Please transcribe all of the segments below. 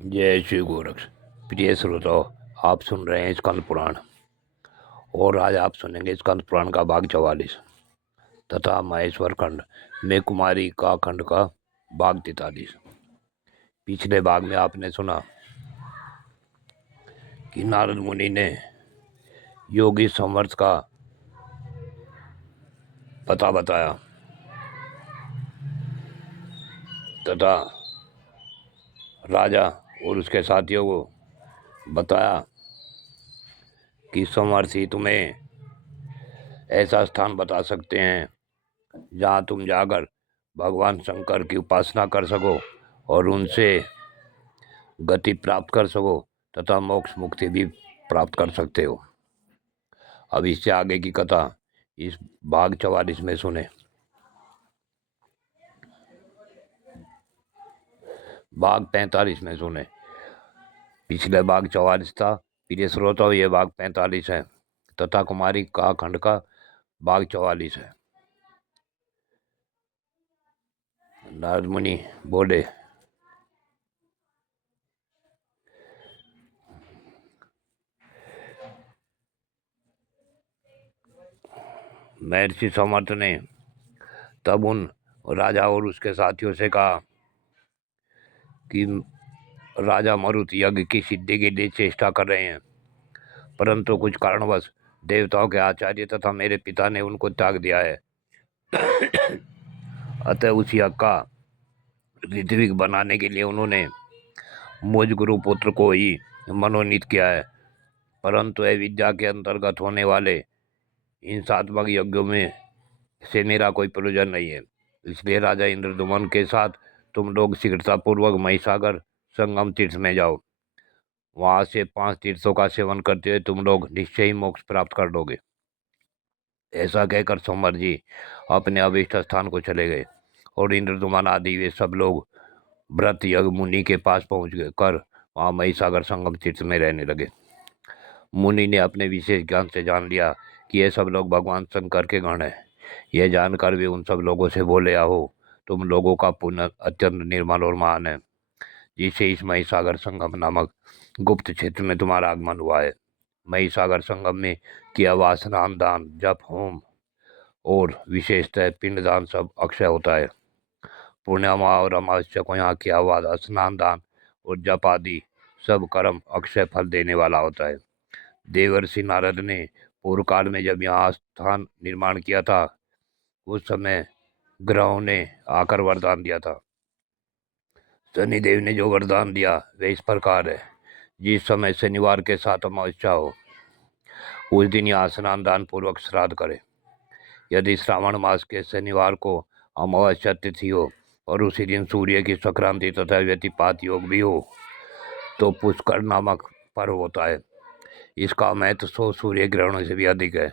जय श्री गोरक्ष। प्रिय श्रोताओ, आप सुन रहे हैं स्कंद पुराण और आज आप सुनेंगे स्कंद पुराण का भाग 44 तथा महेश्वर खंड में कुमारी का खंड का भाग 43। पिछले भाग में आपने सुना कि नारद मुनि ने योगी संवर्त का पता बताया तथा राजा और उसके साथियों को बताया कि संवर्त ही तुम्हें ऐसा स्थान बता सकते हैं जहाँ तुम जाकर भगवान शंकर की उपासना कर सको और उनसे गति प्राप्त कर सको तथा मोक्ष मुक्ति भी प्राप्त कर सकते हो। अब इससे आगे की कथा इस भाग 44 में सुने। भाग 45 में सुने। पिछले भाग 44 था, प्रिय श्रोताओ ये भाग 45 है तथा कुमारी का खंड का भाग 44 है। नारद मुनि बोले, महर्षि समर्थ ने तब उन राजा और उसके साथियों से कहा कि राजा मरुत यज्ञ की सिद्धि के लिए चेष्टा कर रहे हैं, परंतु कुछ कारणवश देवताओं के आचार्य तथा मेरे पिता ने उनको त्याग दिया है। अतः उस यज्ञ का ऋत्विक बनाने के लिए उन्होंने मुझ गुरुपुत्र को ही मनोनीत किया है, परंतु विद्या के अंतर्गत होने वाले इन सात्मक यज्ञों में से मेरा कोई प्रयोजन नहीं है। इसलिए राजा इंद्रदुमन के साथ तुम लोग शीघ्रतापूर्वक महिसागर संगम तीर्थ में जाओ। वहां से 5 तीर्थों का सेवन करते हुए तुम लोग निश्चय ही मोक्ष प्राप्त कर लोगे। ऐसा कहकर सोमवार जी अपने अभिष्ट स्थान को चले गए और इंद्रदुमन आदि वे सब लोग व्रत यज्ञ मुनि के पास पहुंच गए कर वहां महिसागर संगम तीर्थ में रहने लगे। मुनि ने अपने विशेष ज्ञान से जान लिया कि ये सब लोग भगवान शंकर के गण हैं। यह जानकर वे उन सब लोगों से बोले, आओ, तुम लोगों का पुण्य अत्यंत निर्मल और महान है, जिससे इस महिसागर संगम नामक गुप्त क्षेत्र में तुम्हारा आगमन हुआ है। महिसागर संगम में किया हुआ स्नान, दान, जप, होम और विशेषतः पिंडदान सब अक्षय होता है। पूर्णिमा और अमावस्या को यहाँ किया हुआ स्नान, दान और जप आदि सब कर्म अक्षय फल देने वाला होता है। देवर्षि नारद ने पूर्व काल में जब यहाँ स्थान निर्माण किया था, उस समय ग्रहों ने आकर वरदान दिया था। शनिदेव ने जो वरदान दिया वह इस प्रकार है, जिस समय शनिवार के साथ अमावस्या हो उस दिन यहाँ स्नान दान पूर्वक श्राद्ध करे। यदि श्रावण मास के शनिवार को अमावस्या तिथि हो और उसी दिन सूर्य की संक्रांति तथा व्यतिपात योग भी हो तो पुष्कर नामक पर्व होता है। इसका महत्व 100 सूर्य ग्रहणों से भी अधिक है।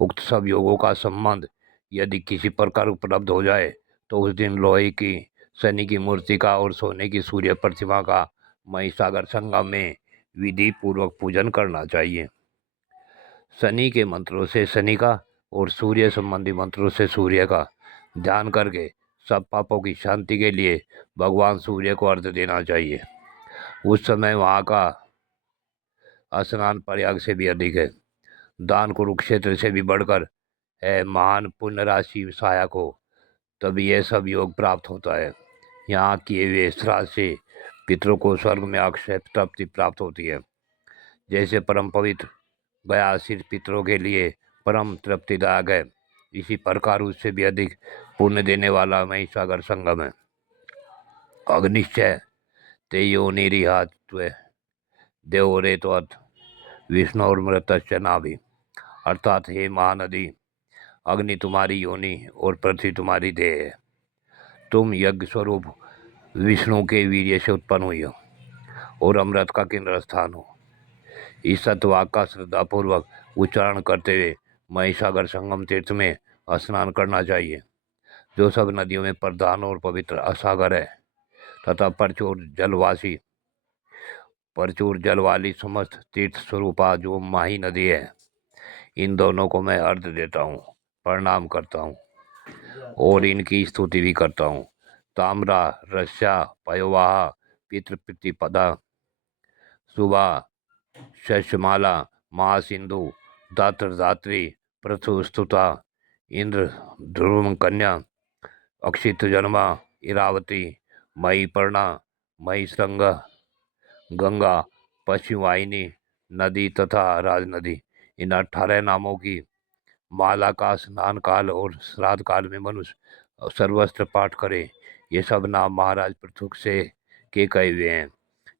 उक्त सब योगों का संबंध यदि किसी प्रकार उपलब्ध हो जाए तो उस दिन लोहे की शनि की मूर्ति का और सोने की सूर्य प्रतिमा का महिसागर संगम में विधि पूर्वक पूजन करना चाहिए। शनि के मंत्रों से शनि का और सूर्य संबंधी मंत्रों से सूर्य का ध्यान करके सब पापों की शांति के लिए भगवान सूर्य को अर्घ्य देना चाहिए। उस समय वहाँ का स्नान प्रयाग से भी अधिक है। दान कुरुक्षेत्र से भी बढ़कर है, महान पुण्य राशि सहायक हो तभी यह सब योग प्राप्त होता है। यहाँ किए हुए श्राद्ध से पितरों को स्वर्ग में अक्षय तृप्ति प्राप्त होती है। जैसे परम पवित्र गया सिर पितरों के लिए परम तृप्तिदायक है, इसी प्रकार उससे भी अधिक पुण्य देने वाला महिसागर संगम है। अग्निश्चय ते योनिरिहात्वे देवरे तो विष्णु और मृतश्च नाभि, अर्थात हे महानदी, अग्नि तुम्हारी योनि और पृथ्वी तुम्हारी देह है। तुम यज्ञ स्वरूप विष्णु के वीर्य से उत्पन्न हुई हो और अमृत का केंद्र स्थान हो। इस सतवाक का श्रद्धापूर्वक उच्चारण करते हुए महिसागर संगम तीर्थ में स्नान करना चाहिए, जो सब नदियों में प्रधान और पवित्र सागर है तथा प्रचुर जल वाली समस्त तीर्थ स्वरूपा जो माही नदी है। इन दोनों को मैं अर्घ्य देता हूँ, प्रणाम करता हूँ और इनकी स्तुति भी करता हूँ। ताम्रा, रस्या, पयोवाहा, पितृप्रतिपदा, सुबा, शशमाला, महासिंधु, दात्रदात्री, पृथुस्तुता, इंद्र, ध्रुव कन्या, अक्षित जन्मा, इरावती, मई पर्णा, मई संग, गंगा, पश्चिम वाहिनी नदी तथा राजनदी। इन 18 नामों की माला का स्नान काल और श्राद्ध काल में मनुष्य सर्वस्त्र पाठ करे। ये सब नाम महाराज पृथु से के कहे हुए हैं।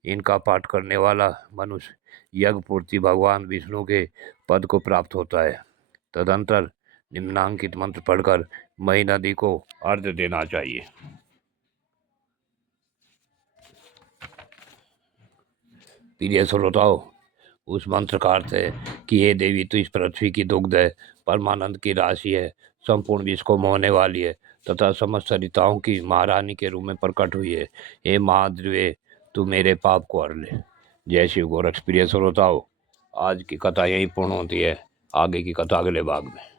इनका पाठ करने वाला मनुष्य यज्ञ पूर्ति भगवान विष्णु के पद को प्राप्त होता है। तदंतर निम्नांकित मंत्र पढ़कर मई नदी को अर्घ्य देना चाहिए। प्रिय श्रोताओ, उस मंत्र का अर्थ है कि हे देवी, तू इस पृथ्वी की दुग्ध है, परमानंद की राशि है, संपूर्ण विश्व को मोहने वाली है तथा समस्त सरिताओं की महारानी के रूप में प्रकट हुई है। हे महाद्रिवे, तू मेरे पाप को हर ले। जय शिव गोरक्ष। प्रिय श्रोताओ, आज की कथा यहीं पूर्ण होती है। आगे की कथा अगले भाग में।